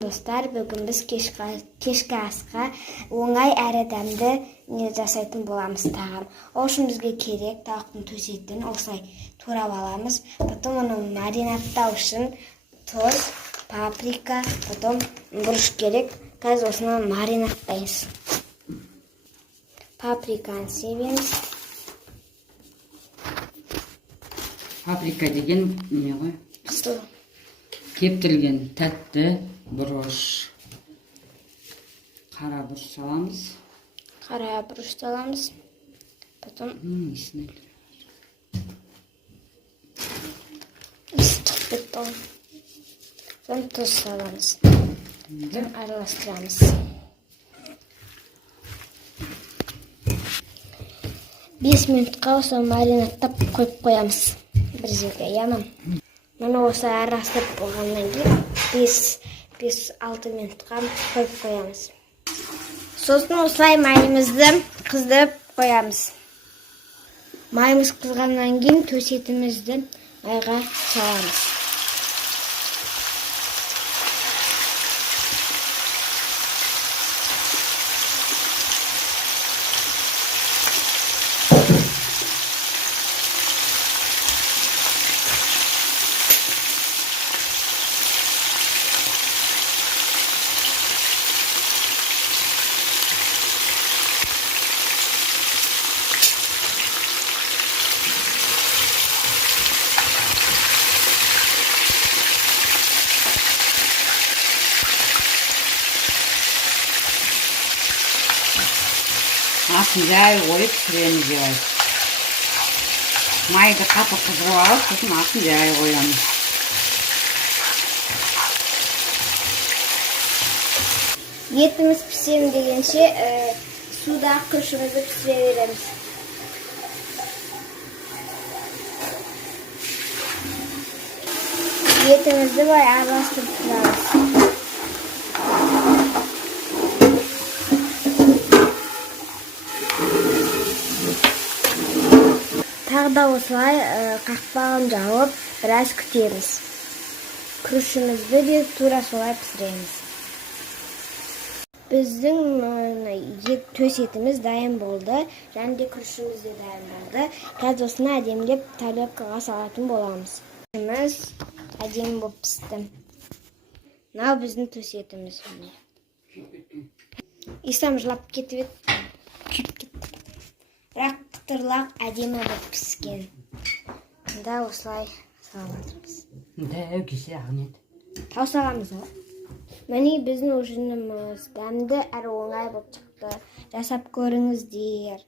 Достар, бүгін біз кешкі асқа оңай әрі дәмді жасайтын боламыз тағам. Ол үшін бізге керек тауықтың төс етін осылай турап аламыз. Потом оны маринадтау үшін тұз, паприка, потом бұрыш керек. Қазір осыны маринадтаймыз. Паприканы себеміз. Паприка деген не ғой? Қызыл. Кептірілген тәтті бұрыш. Қара бұрыш саламыз. Қара бұрыш саламыз. Потом ыстық кетті. Потом тұз саламыз. Потом араластырамыз. Бес минутқа осы маринадтап қойып қоямыз. Бір жерге ямам. Мұны осы араластырып болғаннан кейін 5-6 минутқа қойып қоямыз. Сосын осылай майымызды қыздырып қоямыз. Майымыз қызғаннан кейін төс етімізді майға саламыз. Асын жай қойып пісіреміз жай. Майды қатты қыздырып алып, сосын асын жай қоямыз. Етіміз пісем дегенше суда күрішімізді пісіре береміз. Етімізді бай араластырып тұрамыз. Тағда осылай қақпағын жауып, біраз күтеміз. Күрішімізді де тура солай пісіреміз. Біздің төс етіміз дайын болды, және де күрішіміз де дайын болды. Қазір осыны әдемілеп тарелкаға салатын боламыз. Күрішіміз әдемі болып пісті. Мынау біздің төс етіміз. Ислам жылап кетіп еді. Бірақ қытырлақ әдемі болып піскен. Мұнда осылай саламыз. Дәу кесе ағынет. Тау саламыз ғой. Міне біздің ұжынымыз дәмді әрі оңай болып шықты. Жасап көріңіздер.